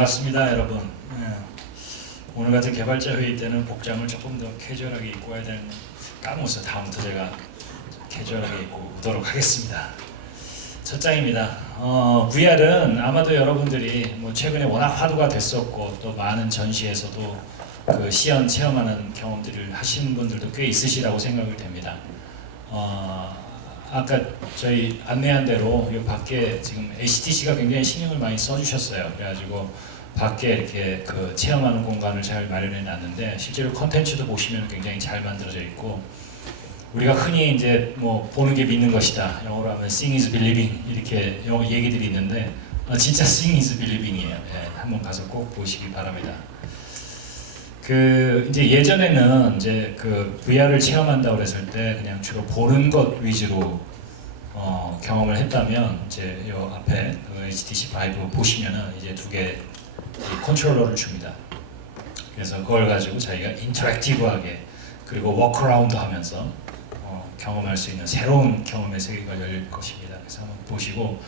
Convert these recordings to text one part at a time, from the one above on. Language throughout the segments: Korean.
반갑습니다, 여러분. 오늘 같은 개발자 회의 때는 복장을 조금 더 캐주얼하게 입고 와야 되는 까먹었어요. 다음부터 제가 캐주얼하게 입고 오도록 하겠습니다. 첫 장입니다. VR은 아마도 여러분들이 최근에 워낙 화두가 됐었고 또 많은 전시에서도 그 시연 체험하는 경험들을 하시는 분들도 꽤 있으시라고 생각이 됩니다. 아까 저희 안내한 대로 이 밖에 지금 HTC가 굉장히 신경을 많이 써주셨어요. 그래가지고 밖에 이렇게 그 체험하는 공간을 잘 마련해 놨는데 실제로 컨텐츠도 보시면 굉장히 잘 만들어져 있고 우리가 흔히 이제 보는 게 믿는 것이다. 영어로 하면 seeing is believing 이렇게 영어 얘기들이 있는데 진짜 seeing is believing이에요. 한번 가서 꼭 보시기 바랍니다. 이제 예전에는 이제 그 VR을 체험한다고 그랬을 때 그냥 주로 보는 것 위주로 경험을 했다면 이제 요 앞에 그 HTC 바이브 보시면은 이제 두 개 컨트롤러를 줍니다. 그래서 그걸 가지고 자기가 인터랙티브하게 그리고 워크어라운드 하면서 경험할 수 있는 새로운 경험의 세계가 열릴 것입니다. 그래서 한번 보시고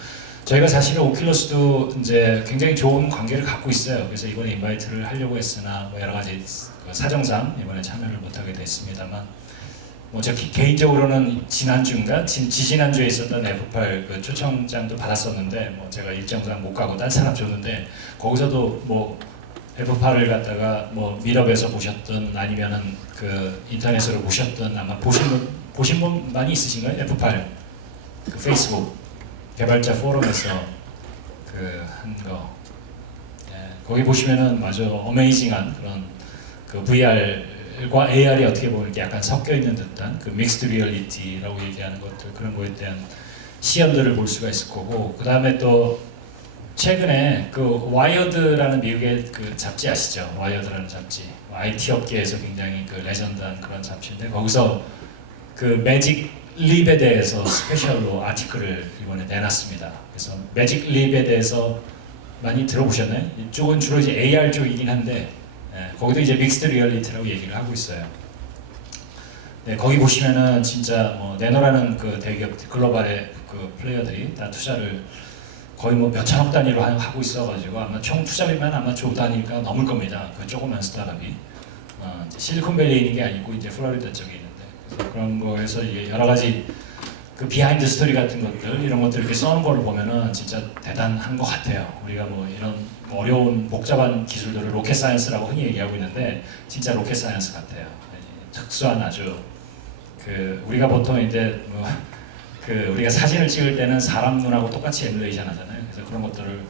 저희가 사실은 오큘러스도 이제 굉장히 좋은 관계를 갖고 있어요. 그래서 이번에 인바이트를 하려고 했으나 여러 가지 사정상 이번에 참여를 못하게 됐습니다만 저 개인적으로는 지난주인가 지지난주에 있었던 F8 그 초청장도 받았었는데 제가 일정상 못 가고 딴 사람 줬는데 거기서도 F8을 갖다가 미럽에서 보셨던 아니면은 그 인터넷으로 보셨던 아마 보신 분 많이 있으신가요? F8 그 페이스북 개발자 포럼에서 그 한 거 거기 보시면은 아주 어메이징한 그런 그 VR과 AR이 어떻게 보면 이렇게 약간 섞여 있는 듯한 그 믹스드 리얼리티라고 얘기하는 것들 그런 거에 대한 시연들을 볼 수가 있을 거고 그 다음에 또 최근에 그 와이어드라는 미국의 그 잡지 아시죠? 와이어드라는 잡지 IT 업계에서 굉장히 그 레전드한 그런 잡지인데 거기서 그 매직 립에 대해서 스페셜로 아티클을 이번에 내놨습니다. 그래서 매직 립에 대해서 많이 들어보셨나요? 이쪽은 주로 이제 AR 쪽이긴 한데 거기도 이제 믹스드 리얼리티라고 얘기를 하고 있어요. 네, 거기 보시면은 진짜 네노라는 그 대기업 글로벌의 그 플레이어들이 다 투자를 거의 몇천억 단위로 하고 있어가지고 아마 총 투자비만 아마 조 단위가 넘을 겁니다. 그 조그만 스타트업이 이제 실리콘밸리에 있는 게 아니고 이제 플로리다 쪽에 있는데 그래서 그런 거에서 여러 가지 그 비하인드 스토리 같은 것들 이런 것들 이렇게 써놓은 거를 보면은 진짜 대단한 것 같아요. 우리가 이런 어려운 복잡한 기술들을 로켓 사이언스라고 흔히 얘기하고 있는데 진짜 로켓 사이언스 같아요. 특수한 아주 그 우리가 보통 이제 그 우리가 사진을 찍을 때는 사람 눈하고 똑같이 에뮬레이션 하잖아요. 그래서 그런 것들을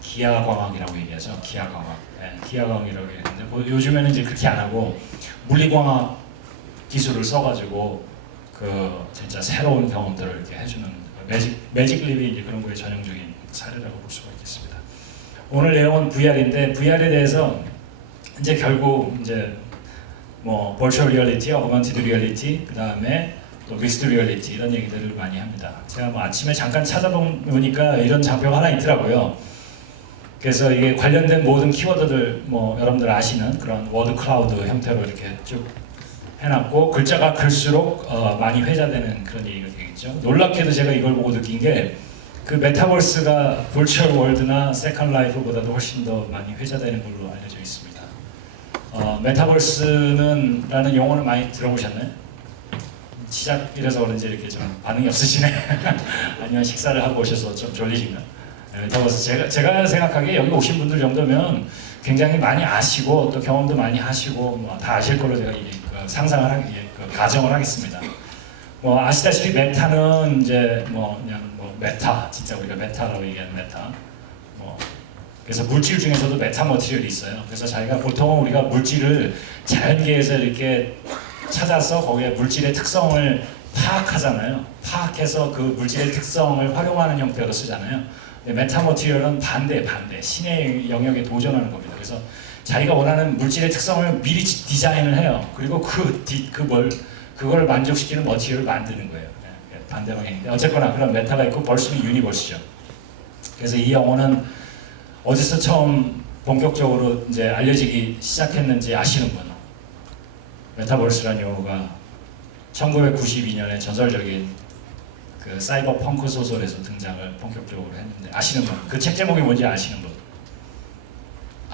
기하광학이라고 얘기하죠. 기하광학. 기하광학이라고 얘기하는데 요즘에는 이제 그렇게 안 하고 물리광학 기술을 써가지고 그 진짜 새로운 경험들을 이렇게 해주는 매직 립이 이제 그런 거에 전형적인 사례라고 볼 수가 있겠습니다. 오늘 내용은 VR인데 VR에 대해서 이제 결국 이제 버추얼 리얼리티, 어그먼티드 리얼리티, 그 다음에 또 믹스드 리얼리티 이런 얘기들을 많이 합니다. 제가 아침에 잠깐 찾아보니까 이런 장표가 하나 있더라고요. 그래서 이게 관련된 모든 키워드들 여러분들 아시는 그런 워드 클라우드 형태로 이렇게 쭉 해놨고 글자가 클수록 많이 회자되는 그런 얘기가 되겠죠. 놀랍게도 제가 이걸 보고 느낀 게 그 메타버스가 버추얼 월드나 세컨드 라이프보다도 훨씬 더 많이 회자되는 걸로 알려져 있습니다. 메타버스는 라는 용어를 많이 들어보셨나요? 시작이라서 그런지 이렇게 좀 반응이 없으시네. 아니면 식사를 하고 오셔서 좀 졸리신가? 메타버스 제가 생각하기에 여기 오신 분들 정도면 굉장히 많이 아시고 또 경험도 많이 하시고 다 아실 걸로 제가 상상을 가정을 하겠습니다. 아시다시피 메타는 이제 그냥 메타 진짜 우리가 메타라고 얘기하는 메타. 그래서 물질 중에서도 메타 머티리얼이 있어요. 그래서 자기가 보통 우리가 물질을 자연계에서 이렇게 찾아서 거기에 물질의 특성을 파악하잖아요. 파악해서 그 물질의 특성을 활용하는 형태로 쓰잖아요. 메타 머티리얼은 반대 신의 영역에 도전하는 겁니다. 그래서 자기가 원하는 물질의 특성을 미리 디자인을 해요. 그리고 그걸 만족시키는 머티리얼을 만드는 거예요. 반대 방향인데 어쨌거나 그런 메타가 있고 벌스는 유니버스죠. 그래서 이 영어는 어디서 처음 본격적으로 이제 알려지기 시작했는지 아시는 분? 메타버스라는 용어가 1992년에 전설적인 그 사이버 펑크 소설에서 등장을 본격적으로 했는데 아시는 분? 그 책 제목이 뭔지 아시는 분?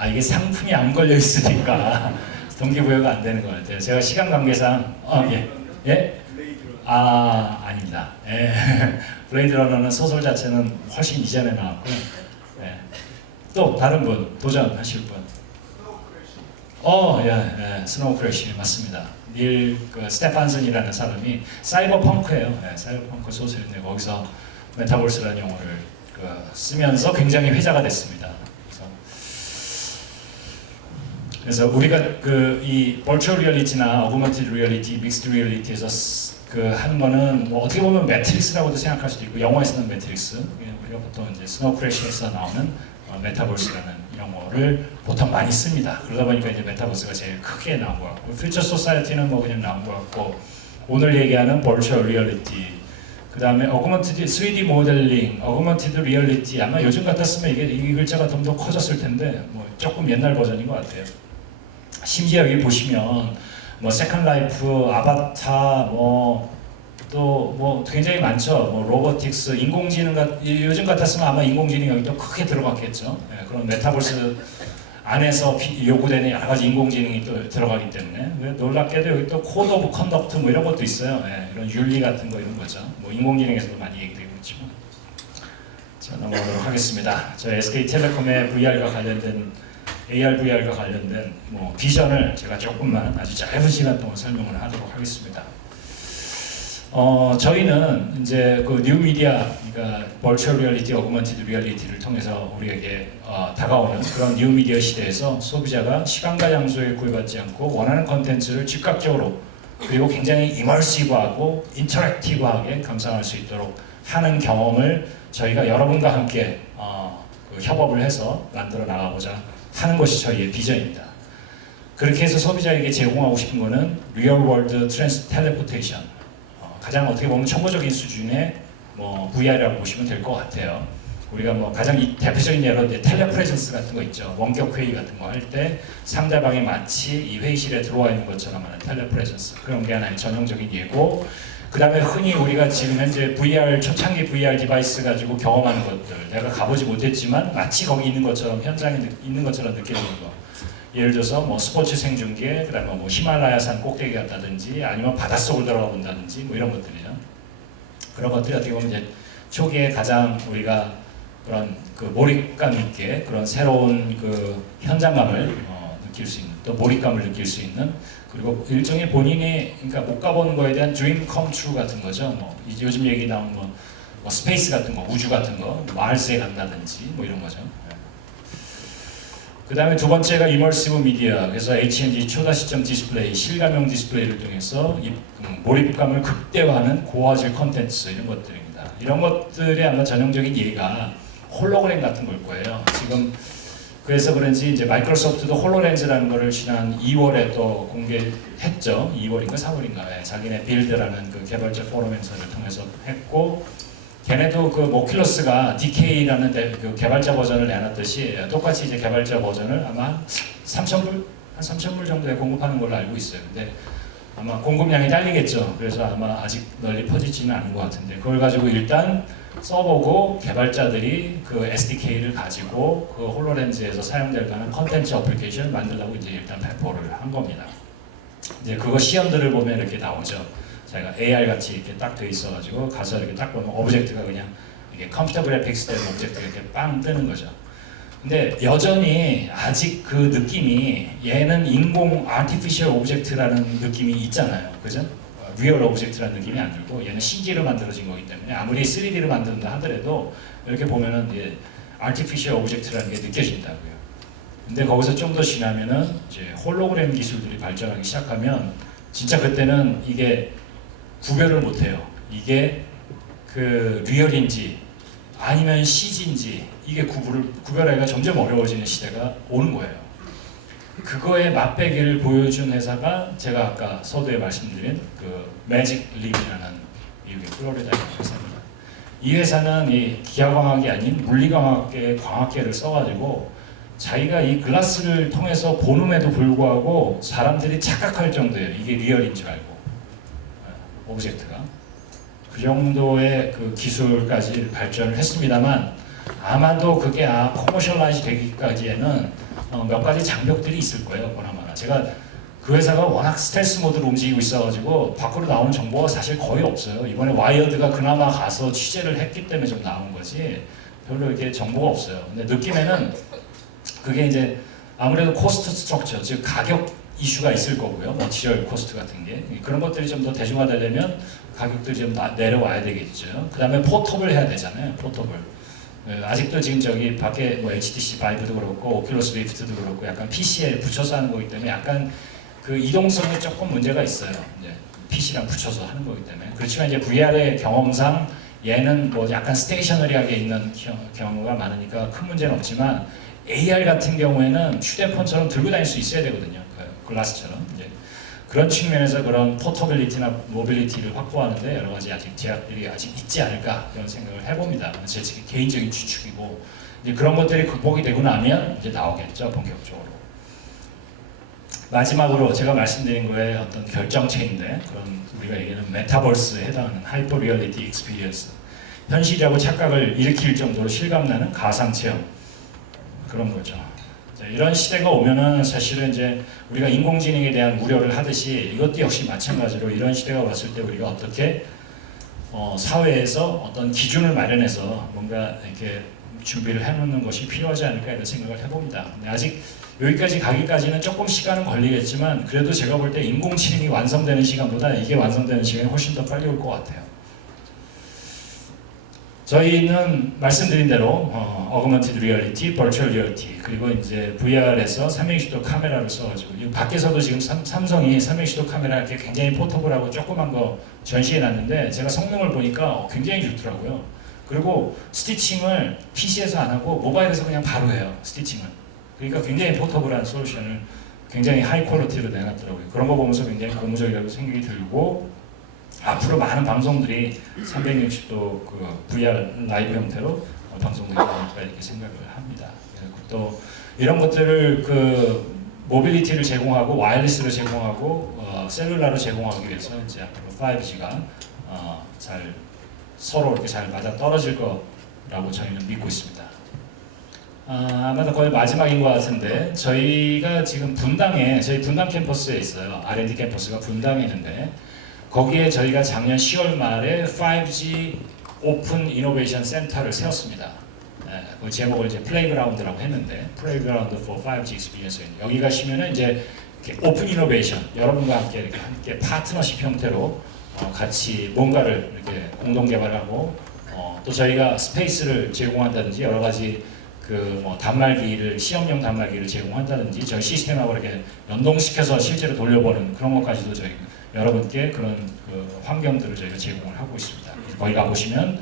이게 상품이 안 걸려 있으니까 동기부여가 안 되는 것 같아요. 제가 시간 관계상 예? 아닙니다. 예. 블레이드 러너는 소설 자체는 훨씬 이전에 나왔고요. 예. 또 다른 분 도전하실 분. 스노우 크래시 맞습니다. 닐 스테판슨이라는 사람이 사이버펑크예요. 사이버펑크 소설인데 거기서 메타버스라는 용어를 쓰면서 굉장히 회자가 됐습니다. 그래서 우리가 이 버추얼 리얼리티나 어그먼티드 리얼리티, 믹스드 리얼리티에서 하는 거는 뭐 어떻게 보면 매트릭스라고도 생각할 수도 있고 영화에서는 매트릭스, 우리가 보통 이제 스노우 크래시에서 나오는 메타버스라는 용어를 보통 많이 씁니다. 그러다 보니까 이제 메타버스가 제일 크게 나온 것 같고, 퓨처 소사이어티는 뭐 그냥 나온 것 같고, 오늘 얘기하는 버추얼 리얼리티, 그 다음에 어그먼티드 3D 모델링, 어그먼티드 리얼리티, 아마 요즘 같았으면 이게 이 글자가 좀 더 커졌을 텐데 뭐 조금 옛날 버전인 것 같아요. 심지어 여기 보시면 뭐 세컨 라이프, 아바타, 또 굉장히 많죠. 뭐 로보틱스, 인공지능 요즘 같았으면 아마 인공지능이 여기 또 크게 들어갔겠죠. 그런 메타버스 안에서 요구되는 여러 가지 인공지능이 또 들어가기 때문에 놀랍게도 여기 또 코드 오브 컨덕트 뭐 이런 것도 있어요. 이런 윤리 같은 거 이런 거죠. 뭐 인공지능에서도 많이 얘기되고 있지만. 자, 넘어가도록 하겠습니다. 저희 SK텔레콤의 VR과 관련된 AR, VR과 관련된 뭐 비전을 제가 조금만 아주 짧은 시간 동안 설명을 하도록 하겠습니다. 저희는 이제 그 뉴 미디어, 그러니까 버추얼 리얼리티, 어그먼티드 리얼리티를 통해서 우리에게 다가오는 그런 뉴 미디어 시대에서 소비자가 시간과 장소에 구애받지 않고 원하는 컨텐츠를 즉각적으로 그리고 굉장히 이머시브하고 인터랙티브하게 감상할 수 있도록 하는 경험을 저희가 여러분과 함께 협업을 해서 만들어 나가고자 하는 것이 저희의 비전입니다. 그렇게 해서 소비자에게 제공하고 싶은 것은 리얼 월드 트랜스 텔레포테이션, 가장 어떻게 보면 초보적인 수준의 뭐 VR이라고 보시면 될 것 같아요. 우리가 뭐 가장 대표적인 예로 텔레프레전스 같은 거 있죠. 원격 회의 같은 거 할 때 상대방이 마치 이 회의실에 들어와 있는 것처럼 하는 텔레프레전스, 그런 게 하나의 전형적인 예고. 그 다음에 흔히 우리가 지금 현재 VR, 초창기 VR 디바이스 가지고 경험하는 것들, 내가 가보지 못했지만 마치 거기 있는 것처럼, 현장에 있는 것처럼 느껴지는 거. 예를 들어서 뭐 스포츠 생중계, 그 다음에 뭐 히말라야산 꼭대기 갔다든지 아니면 바닷속을 들어가 본다든지 뭐 이런 것들이죠. 그런 것들이 어떻게 보면 이제 초기에 가장 우리가 그런 그 몰입감 있게 그런 새로운 그 현장감을 느낄 수 있는, 또 몰입감을 느낄 수 있는, 그리고 일종의 본인이 그러니까 못 가보는 거에 대한 드림 컴 트루 같은 거죠. 뭐 요즘 얘기 나온 뭐 스페이스 같은 거, 우주 같은 거, 마르스에 간다든지 뭐 이런 거죠. 그 다음에 두 번째가 이머시브 미디어, 그래서 HMD 초다시점 디스플레이, 실감형 디스플레이를 통해서 몰입감을 극대화하는 고화질 컨텐츠, 이런 것들입니다. 이런 것들의 아마 전형적인 예가 홀로그램 같은 걸 거예요. 지금 그래서 그런지 이제 마이크로소프트도 홀로렌즈라는 거를 지난 2월에 또 공개했죠. 2월인가 3월인가 자기네 빌드라는 그 개발자 포럼 행사를 통해서 했고, 걔네도 그 오큘러스가 DK라는 그 개발자 버전을 내놨듯이 똑같이 이제 개발자 버전을 아마 3,000불? 한 3,000불 정도에 공급하는 걸로 알고 있어요. 근데 아마 공급량이 딸리겠죠. 그래서 아마 아직 널리 퍼지지는 않은 것 같은데, 그걸 가지고 일단 써보고 개발자들이 그 SDK를 가지고 그 홀로렌즈에서 사용될 만한 컨텐츠 어플리케이션을 만들려고 이제 일단 발표를 한 겁니다. 이제 그거 시험들을 보면 이렇게 나오죠. 자기가 AR 같이 이렇게 딱 돼 있어가지고 가서 이렇게 딱 보면 오브젝트가 그냥 이게 컴퓨터 그래픽스 된 오브젝트가 이렇게 빵 뜨는 거죠. 근데 여전히 아직 그 느낌이, 얘는 인공 아티피셜 오브젝트라는 느낌이 있잖아요. 그죠? 리얼 오브젝트라는 느낌이 안 들고 얘는 CG로 만들어진 거기 때문에 아무리 3D로 만든다 하더라도 이렇게 보면은 이제 아티피셜 오브젝트라는 게 느껴진다고요. 근데 거기서 좀 더 지나면은 이제 홀로그램 기술들이 발전하기 시작하면 진짜 그때는 이게 구별을 못해요. 이게 그 리얼인지 아니면 CG인지 이게 구별하기가 점점 어려워지는 시대가 오는 거예요. 그거의 맛배기를 보여준 회사가 제가 아까 서두에 말씀드린 그 매직 립이라는 미국의 플로리다의 회사입니다. 이 회사는 이 기하광학이 아닌 물리광학의 광학계를 써가지고 자기가 이 글라스를 통해서 보는에도 불구하고 사람들이 착각할 정도예요. 이게 리얼인 줄 알고, 오브젝트가. 그 정도의 그 기술까지 발전을 했습니다만 아마도 그게 커머셜라이즈 되기까지에는 몇 가지 장벽들이 있을 거예요. 보나마나 제가 그 회사가 워낙 스텔스 모드로 움직이고 있어가지고 밖으로 나오는 정보가 사실 거의 없어요. 이번에 와이어드가 그나마 가서 취재를 했기 때문에 좀 나온 거지 별로 이렇게 정보가 없어요. 근데 느낌에는 그게 이제 아무래도 코스트 스트럭처, 즉 가격 이슈가 있을 거고요. 머티리얼 코스트 같은 게 그런 것들이 좀 더 대중화되려면 가격들이 좀 내려와야 되겠죠. 그 다음에 포터블 해야 되잖아요. 포터블. 아직도 지금 저기 밖에 뭐 HTC 바이브도 그렇고 오큘러스 리프트도 그렇고 약간 PC에 붙여서 하는 거기 때문에 약간 그 이동성에 조금 문제가 있어요. 이제 PC랑 붙여서 하는 거기 때문에. 그렇지만 이제 VR의 경험상 얘는 뭐 약간 스테이셔너리하게 있는 경우가 많으니까 큰 문제는 없지만 AR 같은 경우에는 휴대폰처럼 들고 다닐 수 있어야 되거든요. 그 글라스처럼. 이제 그런 측면에서 그런 포터빌리티나 모빌리티를 확보하는데 여러 가지 아직 제약들이 아직 있지 않을까 이런 생각을 해봅니다. 제 개인적인 추측이고 이제 그런 것들이 극복이 되고 나면 이제 나오겠죠, 본격적으로. 마지막으로 제가 말씀드린 거에 어떤 결정체인데 그런 우리가 얘기하는 메타버스에 해당하는 하이퍼 리얼리티 익스피리언스, 현실이라고 착각을 일으킬 정도로 실감나는 가상 체험 그런 거죠. 이런 시대가 오면은 사실은 이제 우리가 인공지능에 대한 우려를 하듯이 이것도 역시 마찬가지로 이런 시대가 왔을 때 우리가 어떻게 사회에서 어떤 기준을 마련해서 뭔가 이렇게 준비를 해놓는 것이 필요하지 않을까 이런 생각을 해봅니다. 근데 아직 여기까지 가기까지는 조금 시간은 걸리겠지만 그래도 제가 볼 때 인공지능이 완성되는 시간보다 이게 완성되는 시간이 훨씬 더 빨리 올 것 같아요. 저희는 말씀드린 대로 어그먼티드 리얼리티, 버추얼 리얼리티 그리고 이제 VR에서 360도 카메라를 써가지고 밖에서도 지금 삼성이 360도 카메라 이렇게 굉장히 포터블하고 조그만 거 전시해놨는데 제가 성능을 보니까 굉장히 좋더라고요. 그리고 스티칭을 PC에서 안 하고 모바일에서 그냥 바로 해요. 스티칭을. 그러니까 굉장히 포터블한 솔루션을 굉장히 하이 퀄리티로 내놨더라고요. 그런 거 보면서 굉장히 고무적이라고 생각이 들고 앞으로 많은 방송들이 360도 그 VR 라이브 형태로 방송들이 나올까 이렇게 생각을 합니다. 또 이런 것들을 그 모빌리티를 제공하고 와이어리스를 제공하고 셀룰라로 제공하기 위해서 이제 앞으로 5G가 잘 서로 이렇게 잘 맞아 떨어질 거라고 저희는 믿고 있습니다. 아마도 거의 마지막인 것 같은데 저희가 지금 분당에 저희 분당 캠퍼스에 있어요. R&D 캠퍼스가 분당에 있는데 거기에 저희가 작년 10월 말에 5G 오픈 이노베이션 센터를 세웠습니다. 그 제목을 이제 플레이그라운드라고 했는데 플레이그라운드 for 5G experience. 여기 가시면은 이제 오픈 이노베이션 여러분과 함께 파트너십 형태로 같이 뭔가를 이렇게 공동 개발하고 또 저희가 스페이스를 제공한다든지 여러 가지 그 뭐 단말기를 시험용 단말기를 제공한다든지 저희 시스템하고 이렇게 연동시켜서 실제로 돌려보는 그런 것까지도 저희 여러분께 그런 그 환경들을 저희가 제공을 하고 있습니다. 거기 가 보시면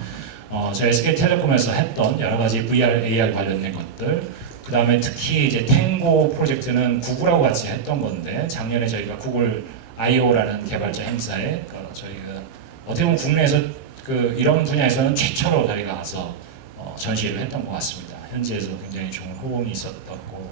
저희 SK텔레콤에서 했던 여러 가지 VR, AR 관련된 것들, 그 다음에 특히 이제 탱고 프로젝트는 구글하고 같이 했던 건데 작년에 저희가 구글 I/O라는 개발자 행사에 저희가 어떻게 보면 국내에서 그 이런 분야에서는 최초로 저희가 가서 전시를 했던 것 같습니다. 현지에서 굉장히 좋은 호응이 있었고,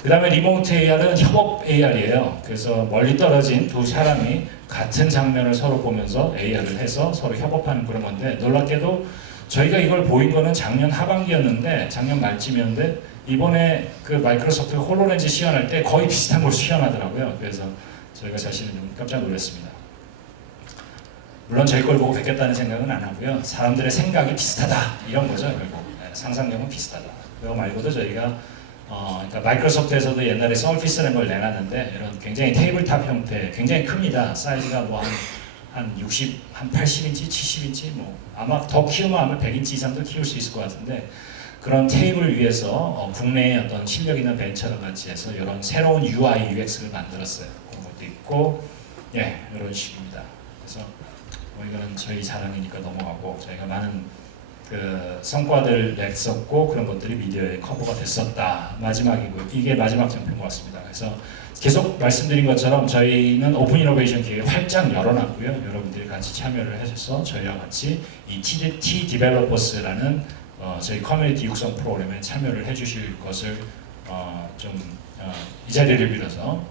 그 다음에 리모트 AR은 협업 AR이에요. 그래서 멀리 떨어진 두 사람이 같은 장면을 서로 보면서 AR을 해서 서로 협업하는 그런 건데 놀랍게도 저희가 이걸 보인 거는 작년 하반기였는데 작년 말쯤이었는데 이번에 그 마이크로소프트 홀로렌즈 시연할 때 거의 비슷한 걸 시연하더라고요. 그래서 저희가 사실은 좀 깜짝 놀랐습니다. 물론 저희 걸 보고 뵙겠다는 생각은 안 하고요. 사람들의 생각이 비슷하다 이런 거죠. 결국 상상력은 비슷하다. 그거 말고도 저희가 그러니까 마이크로소프트에서도 옛날에 서피스라는 걸 내놨는데 이런 굉장히 테이블탑 형태, 굉장히 큽니다. 사이즈가 뭐 한 60, 한 80인치, 70인치, 뭐 아마 더 키우면 아마 100인치 이상도 키울 수 있을 것 같은데 그런 테이블 위에서 국내의 어떤 실력 있는 벤처랑 같이 해서 이런 새로운 UI, UX를 만들었어요. 그런 것도 있고, 예, 이런 식입니다. 그래서 뭐 이거는 저희 자랑이니까 넘어가고 저희가 많은 그 성과들 냈었고 그런 것들이 미디어에 커버가 됐었다. 마지막이고 이게 마지막 장표인 것 같습니다. 그래서 계속 말씀드린 것처럼 저희는 오픈 이노베이션 기회 활짝 열어놨고요. 여러분들이 같이 참여를 하셔서 저희와 같이 이 T 디벨로퍼스라는 저희 커뮤니티 육성 프로그램에 참여를 해주실 것을 이 자리를 빌어서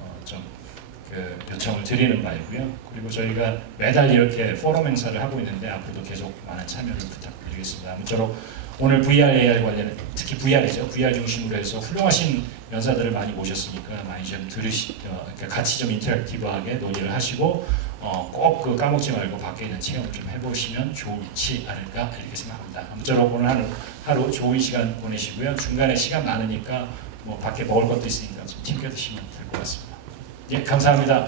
그 요청을 드리는 바이고요. 그리고 저희가 매달 이렇게 포럼 행사를 하고 있는데 앞으로도 계속 많은 참여를 부탁드리겠습니다. 아무쪼록 오늘 VR, AR 관련 특히 VR이죠. VR 중심으로 해서 훌륭하신 연사들을 많이 모셨으니까 많이 좀 그러니까 같이 좀 인터랙티브하게 논의를 하시고 꼭 그 까먹지 말고 밖에 있는 체험을 좀 해보시면 좋지 않을까 이렇게 생각합니다. 아무쪼록 오늘 하루 좋은 시간 보내시고요. 중간에 시간 많으니까 뭐 밖에 먹을 것도 있으니까 좀 챙겨 드시면 될 것 같습니다. 예, 감사합니다.